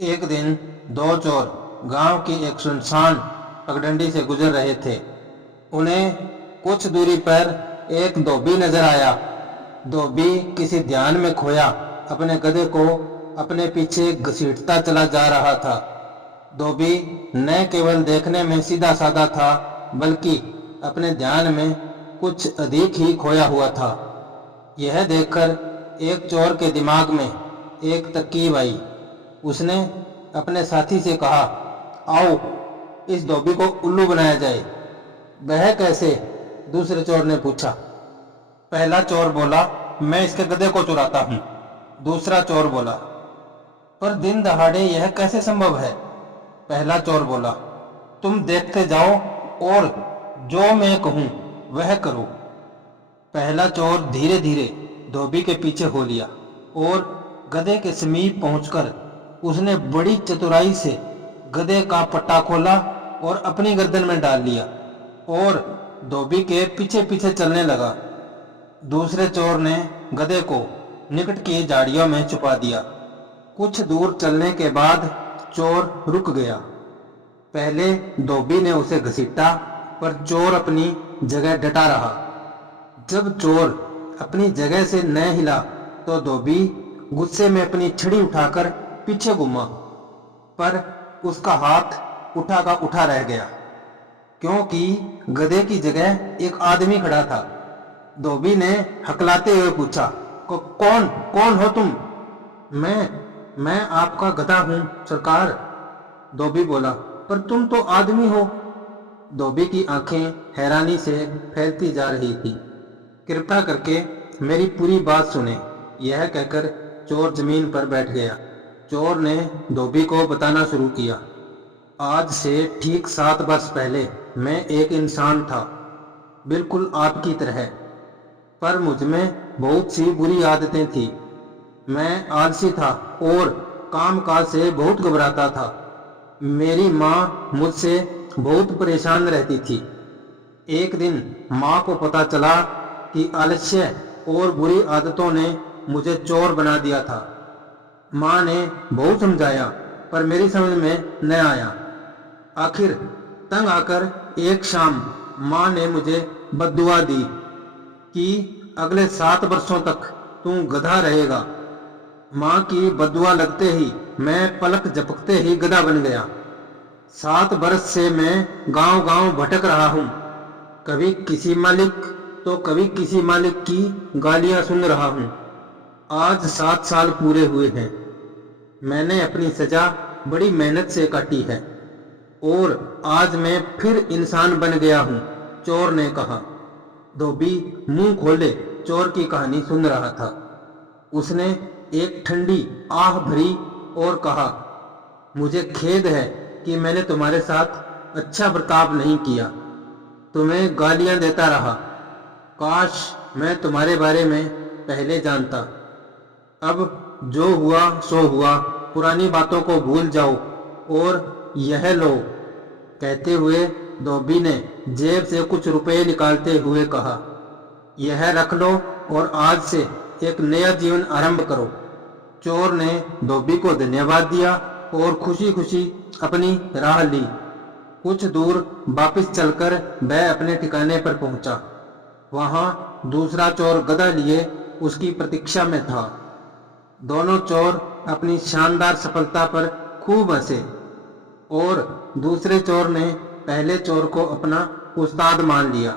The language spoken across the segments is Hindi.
एक दिन दो चोर गांव की एक सुनसान पगडंडी से गुजर रहे थे। उन्हें कुछ दूरी पर एक धोबी नजर आया। धोबी किसी ध्यान में खोया अपने गधे को अपने पीछे घसीटता चला जा रहा था। धोबी न केवल देखने में सीधा साधा था, बल्कि अपने ध्यान में कुछ अधिक ही खोया हुआ था। यह देखकर एक चोर के दिमाग में एक तरकीब आई। उसने अपने साथी से कहा, आओ इस धोबी को उल्लू बनाया जाए। वह कैसे? दूसरे चोर ने पूछा। पहला चोर बोला, मैं इसके गधे को चुराता हूं। दूसरा चोर बोला, पर दिन दहाड़े यह कैसे संभव है? पहला चोर बोला, तुम देखते जाओ और जो मैं कहूं वह करो। पहला चोर धीरे धीरे धोबी के पीछे हो लिया और गधे के समीप पहुंचकर उसने बड़ी चतुराई से गधे का पट्टा खोला और अपनी गर्दन में डाल लिया और धोबी के पीछे पीछे चलने लगा। दूसरे चोर ने गधे को निकट की झाड़ियों में छुपा दिया। कुछ दूर चलने के बाद चोर रुक गया। पहले धोबी ने उसे घसीटा, पर चोर अपनी जगह डटा रहा। जब चोर अपनी जगह से न हिला तो धोबी गुस्से में अपनी छड़ी उठाकर पीछे घूमा, पर उसका हाथ उठा का उठा रह गया, क्योंकि गधे की जगह एक आदमी खड़ा था। धोबी ने हकलाते हुए पूछा, कौन कौन हो तुम? मैं आपका गधा हूं सरकार। धोबी बोला, पर तुम तो आदमी हो। धोबी की आंखें हैरानी से फैलती जा रही थी। कृपया करके मेरी पूरी बात सुने, यह कहकर चोर जमीन पर बैठ गया। चोर ने धोबी को बताना शुरू किया। आज से ठीक 7 वर्ष पहले मैं एक इंसान था, बिल्कुल आपकी तरह, पर मुझ में बहुत सी बुरी आदतें थी। मैं आलसी था और कामकाज से बहुत घबराता था। मेरी माँ मुझसे बहुत परेशान रहती थी। एक दिन माँ को पता चला कि आलस्य और बुरी आदतों ने मुझे चोर बना दिया था। माँ ने बहुत समझाया, पर मेरी समझ में न आया। आखिर तंग आकर एक शाम माँ ने मुझे बद्दुआ दी कि अगले 7 वर्षों तक तू गधा रहेगा। माँ की बद्दुआ लगते ही मैं पलक झपकते ही गधा बन गया। 7 वर्ष से मैं गांव गांव भटक रहा हूँ, कभी किसी मालिक तो कभी किसी मालिक की गालियां सुन रहा हूँ। आज 7 साल पूरे हुए हैं। मैंने अपनी सजा बड़ी मेहनत से काटी है और आज मैं फिर इंसान बन गया हूँ, चोर ने कहा। धोबी मुंह खोले चोर की कहानी सुन रहा था। उसने एक ठंडी आह भरी और कहा, मुझे खेद है कि मैंने तुम्हारे साथ अच्छा बर्ताव नहीं किया, तुम्हें गालियां देता रहा। काश मैं तुम्हारे बारे में पहले जानता। अब जो हुआ सो हुआ, पुरानी बातों को भूल जाओ और यह लो। कहते हुए धोबी ने जेब से कुछ रुपए निकालते हुए कहा, यह रख लो और आज से एक नया जीवन आरंभ करो। चोर ने धोबी को धन्यवाद दिया और खुशी खुशी अपनी राह ली। कुछ दूर वापस चलकर वह अपने ठिकाने पर पहुंचा। वहां दूसरा चोर गधा लिए उसकी प्रतीक्षा में था। दोनों चोर अपनी शानदार सफलता पर खूब हंसे और दूसरे चोर ने पहले चोर को अपना उस्ताद मान लिया।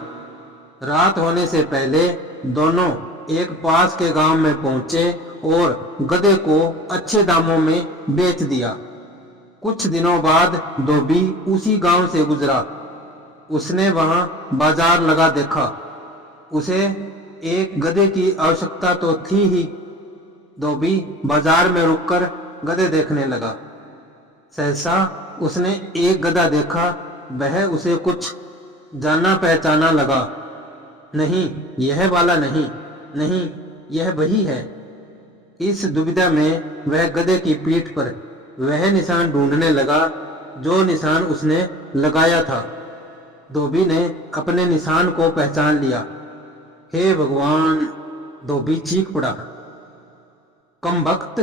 रात होने से पहले दोनों एक पास के गांव में पहुंचे और गधे को अच्छे दामों में बेच दिया। कुछ दिनों बाद धोबी उसी गांव से गुजरा। उसने वहां बाजार लगा देखा। उसे एक गधे की आवश्यकता तो थी ही। धोबी बाजार में रुककर गधे देखने लगा। सहसा उसने एक गधा देखा। वह उसे कुछ जाना पहचाना लगा। नहीं, यह वाला नहीं, नहीं, यह वही है। इस दुविधा में वह गधे की पीठ पर वह निशान ढूंढने लगा जो निशान उसने लगाया था। धोबी ने अपने निशान को पहचान लिया। हे भगवान, धोबी चीख पड़ा। कम वक्त,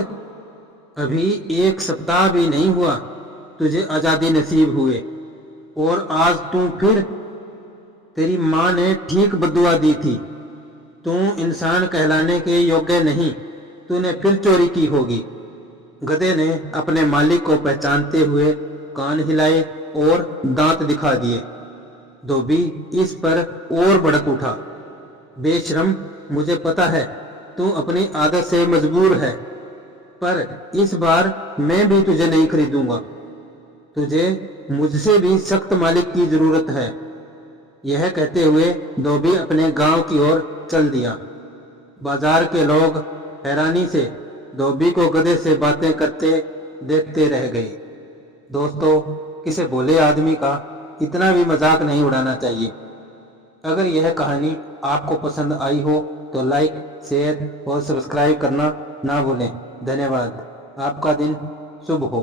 अभी 1 सप्ताह भी नहीं हुआ तुझे आज़ादी नसीब हुए और आज तू फिर। तेरी माँ ने ठीक बद्दुआ दी थी। तू इंसान कहलाने के योग्य नहीं, तूने फिर चोरी की होगी। गधे ने अपने मालिक को पहचानते हुए कान हिलाए और दांत दिखा दिए। धोबी इस पर और भड़क उठा। बेशरम, मुझे पता है तू अपनी आदत से मजबूर है, पर इस बार मैं भी तुझे नहीं खरीदूंगा। तुझे मुझसे भी सख्त मालिक की जरूरत है। यह कहते हुए धोबी अपने गांव की ओर चल दिया। बाजार के लोग हैरानी से धोबी को गधे से बातें करते देखते रह गए। दोस्तों, किसी भोले आदमी का इतना भी मजाक नहीं उड़ाना चाहिए। अगर यह कहानी आपको पसंद आई हो तो लाइक, शेयर और सब्सक्राइब करना ना भूलें। धन्यवाद। आपका दिन शुभ हो।